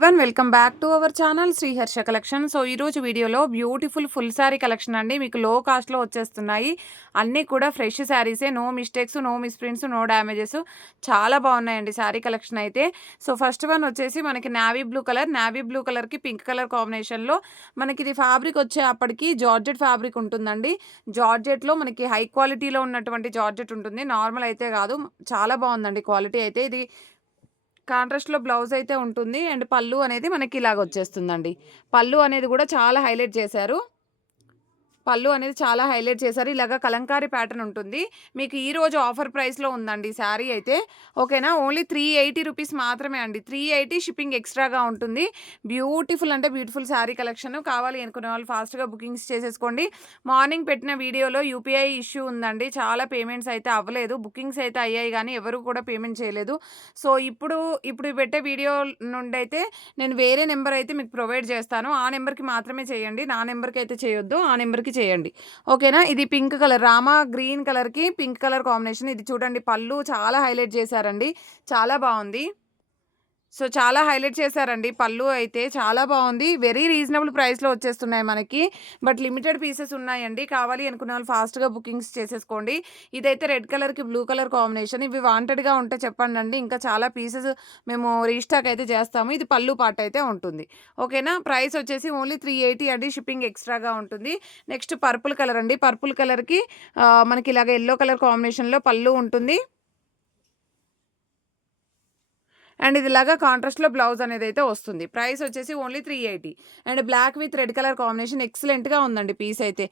Welcome back to our channel Sriharsha collection. So ఈరోజు వీడియోలో beautiful full sari collection అండి. మీకు లో కాస్ట్లో వచ్చేస్తున్నాయి. అన్నీ కూడా ఫ్రెష్ శారీసే, no mistakes, no misprints, no damages. చాలా బాగున్నాయండి శారీ కలెక్షన్ అయితే. సో ఫస్ట్ వన్ వచ్చేసి మనకి నావీ బ్లూ కలర్కి పింక్ కలర్ కాంబినేషన్లో మనకి ఇది ఫ్యాబ్రిక్ వచ్చే అప్పటికి జార్జెట్ ఫ్యాబ్రిక్ ఉంటుందండి. జార్జెట్లో మనకి హై క్వాలిటీలో ఉన్నటువంటి జార్జెట్ ఉంటుంది, నార్మల్ అయితే కాదు. చాలా బాగుందండి క్వాలిటీ అయితే. ఇది కాంట్రాస్ట్‌లో బ్లౌజ్ అయితే ఉంటుంది. అండ్ పళ్ళు అనేది మనకి ఇలాగ వచ్చేస్తుందండి. పళ్ళు అనేది కూడా చాలా హైలైట్ చేశారు. ఇలాగ కలంకారీ ప్యాటర్న్ ఉంటుంది. మీకు ఈరోజు ఆఫర్ ప్రైస్‌లో ఉందండి శారీ అయితే. ఓకేనా. ఓన్లీ 380 రూపీస్ మాత్రమే అండి. 380 షిప్పింగ్ ఎక్స్ట్రాగా ఉంటుంది. బ్యూటిఫుల్ అంటే బ్యూటిఫుల్ శారీ కలెక్షన్. కావాలి అనుకునే వాళ్ళు ఫాస్ట్‌గా బుకింగ్స్ చేసేసుకోండి. మార్నింగ్ పెట్టిన వీడియోలో యూపీఐ ఇష్యూ ఉందండి. చాలా పేమెంట్స్ అయితే అవ్వలేదు. బుకింగ్స్ అయితే అయ్యాయి కానీ ఎవరు కూడా పేమెంట్ చేయలేదు. సో ఇప్పుడు పెట్టే వీడియో నుండి అయితే నేను వేరే నెంబర్ అయితే మీకు ప్రొవైడ్ చేస్తాను. ఆ నెంబర్‌కి మాత్రమే చేయండి. నా నెంబర్‌కి అయితే చేయొద్దు. ఆ నెంబర్‌కి చేయండి. ఓకేనా. ఇది పింక్ కలర్, రామా గ్రీన్ కలర్‌కి పింక్ కలర్ కాంబినేషన్. ఇది చూడండి, పళ్ళు చాలా హైలైట్ చేశారండి. చాలా బాగుంది. సో చాలా హైలైట్ చేశారండి. పళ్ళు అయితే చాలా బాగుంది. వెరీ రీజనబుల్ ప్రైస్‌లో వచ్చేస్తున్నాయి మనకి. బట్ లిమిటెడ్ పీసెస్ ఉన్నాయండి. కావాలి అనుకున్న వాళ్ళు ఫాస్ట్‌గా బుకింగ్స్ చేసేసుకోండి. ఇదైతే రెడ్ కలర్‌కి బ్లూ కలర్ కాంబినేషన్. ఇవి వాంటెడ్‌గా ఉంటే చెప్పండండి. ఇంకా చాలా పీసెస్ మేము రీస్టాక్ అయితే చేస్తాము. ఇది పళ్ళు పార్ట్ అయితే ఉంటుంది. ఓకేనా. ప్రైస్ వచ్చేసి ఓన్లీ 380 అండి. షిప్పింగ్ ఎక్స్ట్రాగా ఉంటుంది. నెక్స్ట్ పర్పుల్ కలర్ అండి. పర్పుల్ కలర్‌కి మనకి ఇలాగ యెల్లో కలర్ కాంబినేషన్‌లో పళ్ళు ఉంటుంది. అండ్ ఇది ఇలాగా కాంట్రాస్ట్‌లో బ్లౌజ్ అనేది అయితే వస్తుంది. ప్రైస్ వచ్చేసి only 380. And black with red colour combination ఎక్సలెంట్‌గా ఉందండి పీస్ అయితే.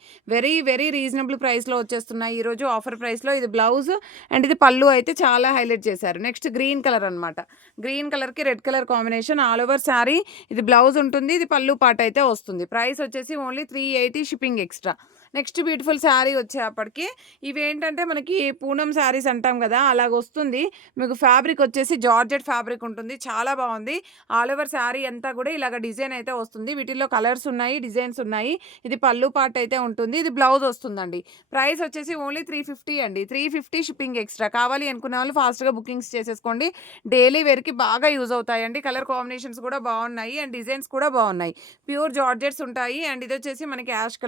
వెరీ రీజనబుల్ ప్రైస్‌లో వచ్చేస్తున్నాయి ఈరోజు ఆఫర్ ప్రైస్‌లో. ఇది బ్లౌజ్ అండ్ ఇది పళ్ళు అయితే చాలా హైలైట్ చేశారు. నెక్స్ట్ గ్రీన్ కలర్ అనమాట. గ్రీన్ కలర్‌కి red colour combination all over sari. ఇది బ్లౌజ్ ఉంటుంది. ఇది పళ్ళు పార్ట్ అయితే వస్తుంది. ప్రైస్ వచ్చేసి only 380 shipping extra. Next beautiful sari వచ్చేప్పటికి ఇవేంటంటే మనకి పూనం శారీస్ అంటాం కదా, అలాగొస్తుంది. మీకు ఫ్యాబ్రిక్ వచ్చేసి జార్జెట్ ఫ్యాబ్రిక్ ఉంటుంది. చాలా బాగుంది. ఆల్ ఓవర్ శారీ అంతా కూడా ఇలాగ డిజైన్ అయితే వస్తుంది. వీటిల్లో కలర్స్ ఉన్నాయి, డిజైన్స్ ఉన్నాయి. ఇది పళ్ళు పార్ట్ అయితే ఉంటుంది. ఇది బ్లౌజ్ వస్తుందండి. ప్రైస్ వచ్చేసి ఓన్లీ 350 అండి. 350 షిప్పింగ్ ఎక్స్ట్రా. కావాలి అనుకునే వాళ్ళు ఫాస్ట్‌గా బుకింగ్స్ చేసేసుకోండి. డైలీ వేర్‌కి బాగా యూజ్ అవుతాయండి. కలర్ కాంబినేషన్స్ కూడా బాగున్నాయి అండ్ డిజైన్స్ కూడా బాగున్నాయి. ప్యూర్ జార్జెట్స్ ఉంటాయి. అండ్ ఇది వచ్చేసి మనకి యాష్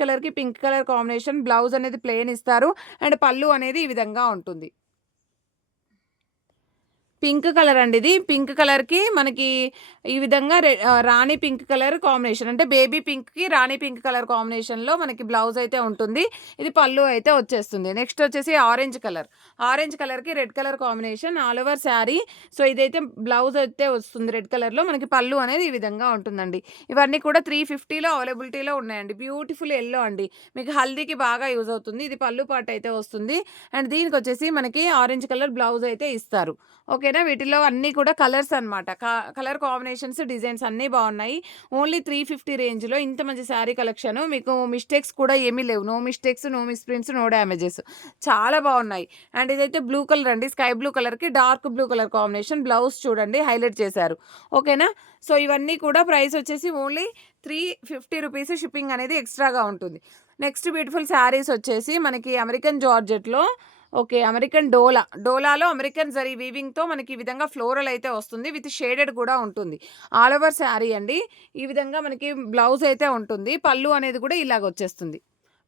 కలర్‌కి పింక్ కలర్ కాంబినేషన్. బ్లౌజ్ అనేది ప్లెయిన్ ఇస్తారు. అండ్ పళ్ళు అనేది ఈ విధంగా ఉంటుంది. పింక్ కలర్ అండి ఇది. పింక్ కలర్‌కి మనకి ఈ విధంగా రాణి పింక్ కలర్ కాంబినేషన్, అంటే బేబీ పింక్‌కి రాణి పింక్ కలర్ కాంబినేషన్‌లో మనకి బ్లౌజ్ అయితే ఉంటుంది. ఇది పళ్ళు అయితే వచ్చేస్తుంది. నెక్స్ట్ వచ్చేసి ఆరెంజ్ కలర్. ఆరెంజ్ కలర్‌కి red colour combination all over sari. So ఇదైతే బ్లౌజ్ అయితే వస్తుంది రెడ్ కలర్‌లో. మనకి పళ్ళు అనేది ఈ విధంగా ఉంటుందండి. ఇవన్నీ కూడా 350లో అవైలబిలిటీలో ఉన్నాయండి. బ్యూటిఫుల్ యెల్లో అండి. మీకు హల్దీకి బాగా యూజ్ అవుతుంది. ఇది పళ్ళు పార్ట్ అయితే వస్తుంది. అండ్ దీనికొచ్చేసి మనకి ఆరెంజ్ కలర్ బ్లౌజ్ అయితే ఇస్తారు. ఓకేనా. వీటిలో అన్నీ కూడా కలర్స్ అనమాట. కలర్ కాంబినేషన్స్, డిజైన్స్ అన్నీ బాగున్నాయి. ఓన్లీ 350 రేంజ్‌లో ఇంత మంచి శారీ కలెక్షన్. మీకు మిస్టేక్స్ కూడా ఏమీ లేవు. No mistakes, no misprints, no damages. చాలా బాగున్నాయి. అండ్ ఇదైతే బ్లూ కలర్ అండి. స్కై బ్లూ కలర్‌కి dark blue colour combination. Blouse చూడండి హైలైట్ చేశారు. ఓకేనా. సో ఇవన్నీ కూడా ప్రైస్ వచ్చేసి ఓన్లీ 350 రూపీస్. షిప్పింగ్ అనేది ఎక్స్ట్రాగా ఉంటుంది. నెక్స్ట్ బ్యూటిఫుల్ శారీస్ వచ్చేసి మనకి అమెరికన్ జార్జెట్‌లో, ఓకే, అమెరికన్ డోలాలో అమెరికన్ జరీ వీవింగ్‌తో మనకి ఈ విధంగా ఫ్లోరల్ అయితే వస్తుంది. విత్ షేడెడ్ కూడా ఉంటుంది. ఆల్ ఓవర్ శారీ అండి. ఈ విధంగా మనకి బ్లౌజ్ అయితే ఉంటుంది. పళ్ళు అనేది కూడా ఇలాగ వచ్చేస్తుంది.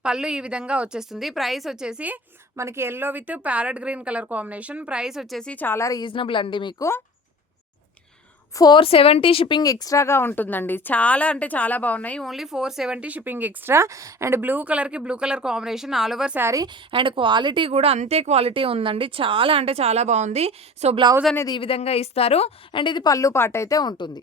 పళ్ళు ఈ విధంగా వచ్చేస్తుంది. ప్రైస్ వచ్చేసి మనకి yellow with parrot green colour combination. Price వచ్చేసి చాలా రీజనబుల్ అండి మీకు. 470 షిప్పింగ్ ఎక్స్ట్రాగా ఉంటుందండి. చాలా అంటే చాలా బాగున్నాయి. Only 470 shipping extra. And blue కలర్‌కి blue colour combination all over sari. And quality కూడా అంతే క్వాలిటీ ఉందండి. చాలా అంటే చాలా బాగుంది. సో బ్లౌజ్ అనేది ఈ విధంగా ఇస్తారు. అండ్ ఇది పళ్ళు పార్ట్ అయితే ఉంటుంది.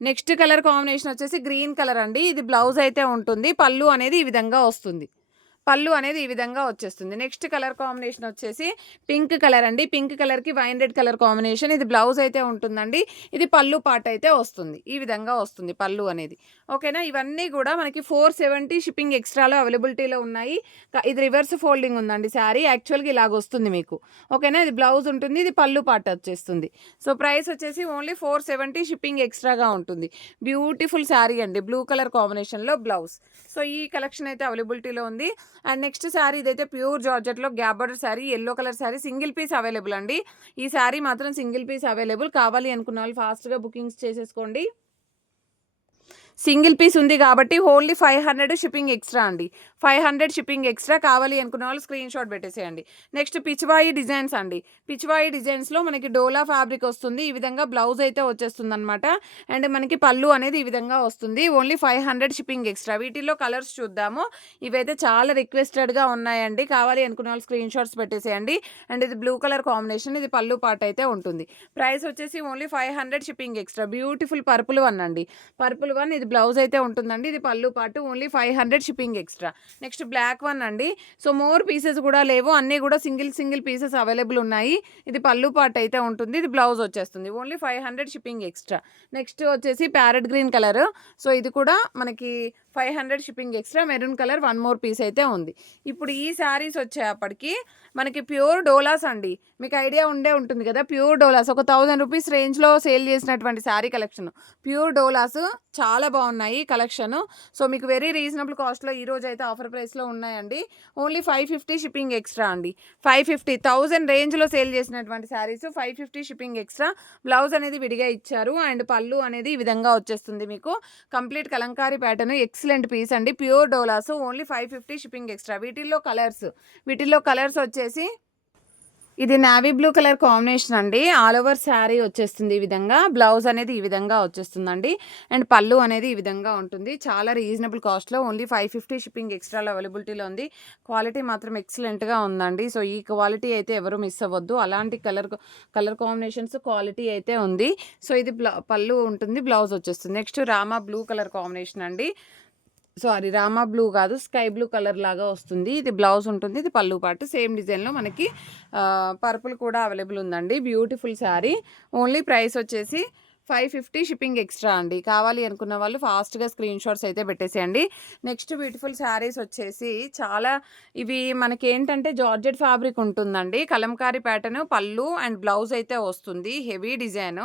నెక్స్ట్ కలర్ కాంబినేషన్ వచ్చేసి గ్రీన్ కలర్ అండి. ఇది బ్లౌజ్ అయితే ఉంటుంది. పళ్ళు అనేది ఈ విధంగా వస్తుంది. పళ్ళు అనేది ఈ విధంగా వచ్చేస్తుంది. నెక్స్ట్ కలర్ కాంబినేషన్ వచ్చేసి పింక్ కలర్ అండి. పింక్ కలర్‌కి వైన్ రెడ్ కలర్ కాంబినేషన్. ఇది బ్లౌజ్ అయితే ఉంటుందండి. ఇది పళ్ళు పార్ట్ అయితే వస్తుంది. ఈ విధంగా వస్తుంది పళ్ళు అనేది. ఓకేనా. ఇవన్నీ కూడా మనకి 470 షిప్పింగ్ ఎక్స్ట్రాలో అవైలబిలిటీలో ఉన్నాయి. ఇది రివర్స్ ఫోల్డింగ్ ఉందండి శారీ. యాక్చువల్‌గా ఇలాగ వస్తుంది మీకు. ఓకేనా. ఇది బ్లౌజ్ ఉంటుంది. ఇది పళ్ళు పార్ట్ వచ్చేస్తుంది. సో ప్రైస్ వచ్చేసి ఓన్లీ 470 షిప్పింగ్ ఎక్స్ట్రాగా ఉంటుంది. బ్యూటిఫుల్ శారీ అండి. బ్లూ కలర్ కాంబినేషన్‌లో బ్లౌజ్. సో ఈ కలెక్షన్ అయితే అవైలబిలిటీలో ఉంది. అండ్ నెక్స్ట్ శారీ ఇదైతే ప్యూర్ జార్జెట్లో gap border sari, yellow colour sari, single piece available అండి. ఈ శారీ మాత్రం సింగిల్ పీస్ అవైలబుల్. కావాలి అనుకున్న వాళ్ళు ఫాస్ట్గా బుకింగ్స్ చేసేసుకోండి. సింగిల్ పీస్ ఉంది కాబట్టి ఓన్లీ 500 షిప్పింగ్ ఎక్స్ట్రా అండి. 500 షిప్పింగ్ ఎక్స్ట్రా. కావాలి అనుకున్న వాళ్ళు స్క్రీన్ షాట్ పెట్టేసేయండి. నెక్స్ట్ పిచ్చివాయి డిజైన్స్ అండి. పిచ్చివాయి డిజైన్స్లో మనకి డోలా ఫ్యాబ్రిక్ వస్తుంది. ఈ విధంగా బ్లౌజ్ అయితే వచ్చేస్తుంది అనమాట. అండ్ మనకి పళ్ళు అనేది ఈ విధంగా వస్తుంది. Only 500 shipping extra. వీటిల్లో కలర్స్ చూద్దాము. ఇవైతే చాలా రిక్వెస్టెడ్గా ఉన్నాయండి. కావాలి అనుకున్న వాళ్ళు స్క్రీన్ షాట్స్ పెట్టేసేయండి. అండ్ ఇది బ్లూ కలర్ కాంబినేషన్, ఇది పళ్ళు పార్ట్ అయితే ఉంటుంది. ప్రైస్ వచ్చేసి only 500 shipping extra. Beautiful purple one అండి. పర్పుల్ వన్, ఇది బ్లౌజ్ అయితే ఉంటుందండి. ఇది పళ్ళు పాటు, only 500 shipping extra. Next black one అండి. సో మోర్ పీసెస్ కూడా లేవు, అన్నీ కూడా సింగిల్ పీసెస్ అవైలబుల్ ఉన్నాయి. ఇది పళ్ళు పాటు అయితే ఉంటుంది. ఇది బ్లౌజ్ వచ్చేస్తుంది. Only 500 shipping extra. నెక్స్ట్ వచ్చేసి ప్యారెట్ గ్రీన్ కలర్. సో ఇది కూడా మనకి 500 shipping extra. Maroon colour one more piece అయితే ఉంది. ఇప్పుడు ఈ శారీస్ వచ్చేప్పటికి మనకి ప్యూర్ డోలాస్ అండి. మీకు ఐడియా ఉంటుంది కదా, ప్యూర్ డోలాస్ ఒక 1000 రూపీస్ రేంజ్లో సేల్ చేసినటువంటి శారీ కలెక్షన్. ప్యూర్ డోలాస్ చాలా బాగున్నాయి కలెక్షన్. సో మీకు వెరీ రీజనబుల్ కాస్ట్లో ఈరోజు అయితే ఆఫర్ ప్రైస్లో ఉన్నాయండి. ఓన్లీ 550 షిప్పింగ్ ఎక్స్ట్రా అండి. 550, 1000 రేంజ్లో సేల్ చేసినటువంటి శారీస్ 550 షిప్పింగ్ ఎక్స్ట్రా. బ్లౌజ్ అనేది విడిగా ఇచ్చారు. అండ్ పళ్ళు అనేది ఈ విధంగా వచ్చేస్తుంది. మీకు complete Kalamkari pattern, excellent piece అండి. ప్యూర్ డోలాస్, ఓన్లీ 550 షిప్పింగ్ ఎక్స్ట్రా. వీటిల్లో కలర్స్ వచ్చేసి ఇది నావీ బ్లూ కలర్ కాంబినేషన్ అండి. ఆల్ ఓవర్ శారీ వచ్చేస్తుంది ఈ విధంగా. బ్లౌజ్ అనేది ఈ విధంగా వచ్చేస్తుందండి. అండ్ పళ్ళు అనేది ఈ విధంగా ఉంటుంది. చాలా రీజనబుల్ కాస్ట్లో ఓన్లీ 550 షిప్పింగ్ ఎక్స్ట్రాలో అవైలబిలిటీలో ఉంది. క్వాలిటీ మాత్రం ఎక్సలెంట్గా ఉందండి. సో ఈ క్వాలిటీ అయితే ఎవరు మిస్ అవ్వద్దు. అలాంటి కలర్ కాంబినేషన్స్ క్వాలిటీ అయితే ఉంది. సో ఇది పళ్ళు ఉంటుంది, బ్లౌజ్ వచ్చేస్తుంది. Next Rama blue colour combination అండి. సారీ, రామా బ్లూ కాదు, స్కై బ్లూ కలర్ లాగా వస్తుంది. ఇది బ్లౌజ్ ఉంటుంది, ఇది పళ్ళు పాటు. సేమ్ డిజైన్లో మనకి పర్పుల్ కూడా అవైలబుల్ ఉందండి. బ్యూటిఫుల్ శారీ. ఓన్లీ ప్రైస్ వచ్చేసి 550 షిప్పింగ్ ఎక్స్ట్రా అండి. కావాలి అనుకున్న వాళ్ళు ఫాస్ట్గా స్క్రీన్ షాట్స్ అయితే పెట్టేసేయండి. నెక్స్ట్ బ్యూటిఫుల్ శారీస్ వచ్చేసి చాలా, ఇవి మనకి ఏంటంటే జార్జెట్ ఫ్యాబ్రిక్ ఉంటుందండి. కలంకారీ ప్యాటర్న్, పళ్ళు అండ్ బ్లౌజ్ అయితే వస్తుంది. Heavy design.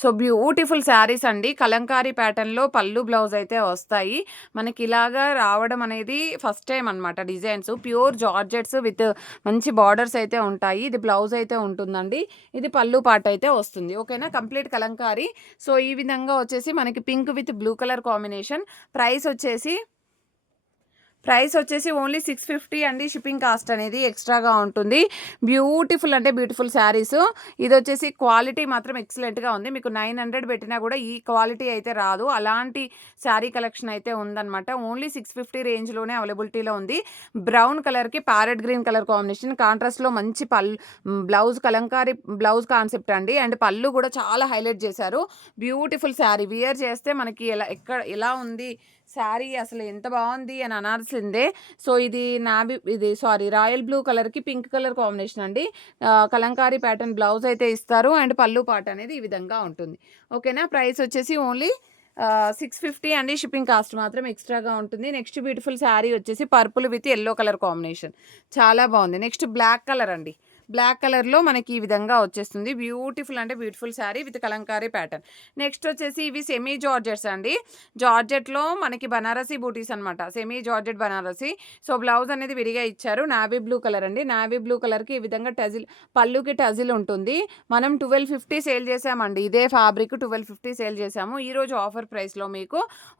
So beautiful saris అండి. కలంకారీ ప్యాటర్న్లో పళ్ళు బ్లౌజ్ అయితే వస్తాయి. మనకి ఇలాగా రావడం అనేది ఫస్ట్ టైం అనమాట. డిజైన్స్ ప్యూర్ జార్జెట్స్ విత్ మంచి బార్డర్స్ అయితే ఉంటాయి. ఇది బ్లౌజ్ అయితే ఉంటుందండి. ఇది పళ్ళు పార్ట్ అయితే వస్తుంది. ఓకేనా, కంప్లీట్ కలంకారీ. సో ఈ విధంగా వచ్చేసి మనకి pink with blue colour combination. Price వచ్చేసి ఓన్లీ 650 అండి. షిప్పింగ్ కాస్ట్ అనేది ఎక్స్ట్రాగా ఉంటుంది. బ్యూటిఫుల్ శారీస్. ఇది వచ్చేసి క్వాలిటీ మాత్రం ఎక్సలెంట్గా ఉంది. మీకు 900 పెట్టినా కూడా ఈ క్వాలిటీ అయితే రాదు. అలాంటి శారీ కలెక్షన్ అయితే ఉందన్నమాట. ఓన్లీ 650 రేంజ్లోనే అవైలబిలిటీలో ఉంది. బ్రౌన్ కలర్కి ప్యారెట్ గ్రీన్ కలర్ కాంబినేషన్. కాంట్రాస్ట్లో మంచి బ్లౌజ్, కలంకారీ బ్లౌజ్ కాన్సెప్ట్ అండి. అండ్ పళ్ళు కూడా చాలా హైలైట్ చేశారు. బ్యూటిఫుల్ శారీ. వియర్ చేస్తే మనకి ఎలా ఉంది శారీ, అసలు ఎంత బాగుంది అని అనాల్సిందే. సో ఇది రాయల్ బ్లూ కలర్కి పింక్ కలర్ కాంబినేషన్ అండి. కలంకారీ ప్యాటర్న్ బ్లౌజ్ అయితే ఇస్తారు. అండ్ పళ్ళు పార్ట్ అనేది ఈ విధంగా ఉంటుంది. ఓకేనా, ప్రైస్ వచ్చేసి ఓన్లీ 650 అండి. షిప్పింగ్ కాస్ట్ మాత్రం ఎక్స్ట్రాగా ఉంటుంది. నెక్స్ట్ బ్యూటిఫుల్ శారీ వచ్చేసి purple with yellow colour combination, చాలా బాగుంది. నెక్స్ట్ బ్లాక్ కలర్ అండి. బ్లాక్ కలర్లో మనకి ఈ విధంగా వచ్చేస్తుంది. Beautiful sari with Kalamkari pattern. Next వచ్చేసి ఇవి సెమీ జార్జెట్స్ అండి. జార్జెట్లో మనకి బనారసీ బూటీస్ అనమాట. Semi georgette Banarasi. So blouse అనేది విడిగా ఇచ్చారు. నావీ బ్లూ కలర్ అండి. నావీ బ్లూ కలర్కి ఈ విధంగా పళ్ళుకి టజిల్ ఉంటుంది. మనం 1250 సేల్ చేసామండి. ఇదే ఫ్యాబ్రిక్ 1250 సేల్ చేసాము. ఈరోజు ఆఫర్ ప్రైస్లో మీకు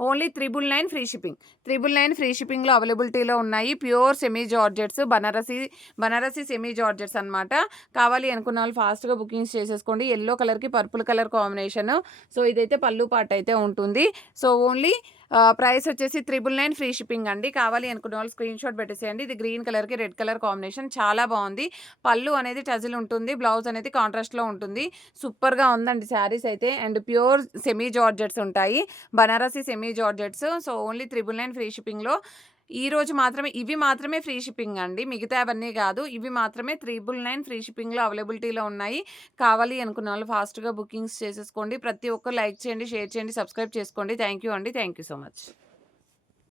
ఓన్లీ 999 ఫ్రీ షిప్పింగ్. 999 ఫ్రీ షిప్పింగ్లో అవైలబిలిటీలో ఉన్నాయి. Pure semi georgettes, Banarasi semi georgettes అనమాట. కావాలి అనుకున్న వాళ్ళు ఫాస్ట్గా బుకింగ్స్ చేసేసుకోండి. ఎల్లో కలర్కి పర్పుల్ కలర్ కాంబినేషన్. సో ఇదైతే పళ్ళు పార్ట్ అయితే ఉంటుంది. సో ఓన్లీ ప్రైస్ వచ్చేసి 999 ఫ్రీ షిప్పింగ్ అండి. కావాలి అనుకున్న వాళ్ళు స్క్రీన్ షాట్ పెట్టేసేయండి. ఇది గ్రీన్ కలర్కి రెడ్ కలర్ కాంబినేషన్, చాలా బాగుంది. పళ్ళు అనేది టజిల్ ఉంటుంది, బ్లౌజ్ అనేది కాంట్రాస్ట్లో ఉంటుంది. సూపర్గా ఉందండి శారీస్ అయితే. అండ్ ప్యూర్ సెమీ జార్జెట్స్ ఉంటాయి, Banarasi semi georgettes. So only 999 free షిప్పింగ్లో ఈరోజు ఇవి మాత్రమే ఫ్రీ షిప్పింగ్ అండి. మిగతా అవన్నీ కాదు, ఇవి మాత్రమే 999 ఫ్రీ షిప్పింగ్లో అవైలబిలిటీలో ఉన్నాయి. కావాలి అనుకున్న వాళ్ళు ఫాస్ట్గా బుకింగ్స్ చేసేసుకోండి. ప్రతి ఒక్కరు లైక్ చేయండి, షేర్ చేయండి, సబ్స్క్రైబ్ చేసుకోండి. థ్యాంక్ యూ అండి. Thank you so much.